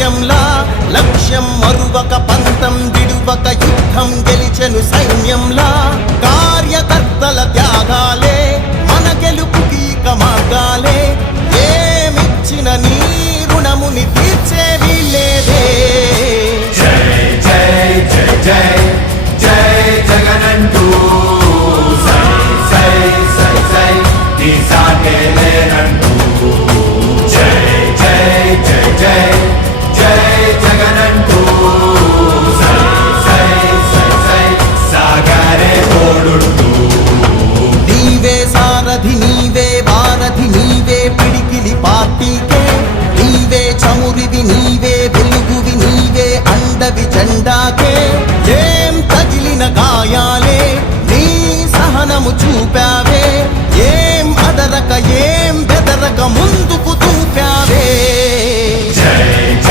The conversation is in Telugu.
ధైర్యంలా లక్ష్యం మరువక పంతం విడువక యుద్ధం గెలిచెను సైన్యంలా కార్యకర్తల త్యాగాలే మన గెలుపుకి మార్గాలే ఏమిచ్చిన నీ రుణముని తీర్చేవి లేదే జై జై జై జై జై జగనంటూ సై సై సై సై నీ సాటే లేనంటూ జై జై జై జై జై జగనంటూ సై సై సై సై సాగరే తోడుంటూ నీవే సారథి నీవే వారధి నీవే పిడికిలి పార్టీకే నీవే చమురివి నీవే వెలుగువి నీవే అండవి జెండాకే ఏం తగిలిన గాయాలే నీ సహనము చూపావే ఏం అదరక ఏం బెదరక ముందు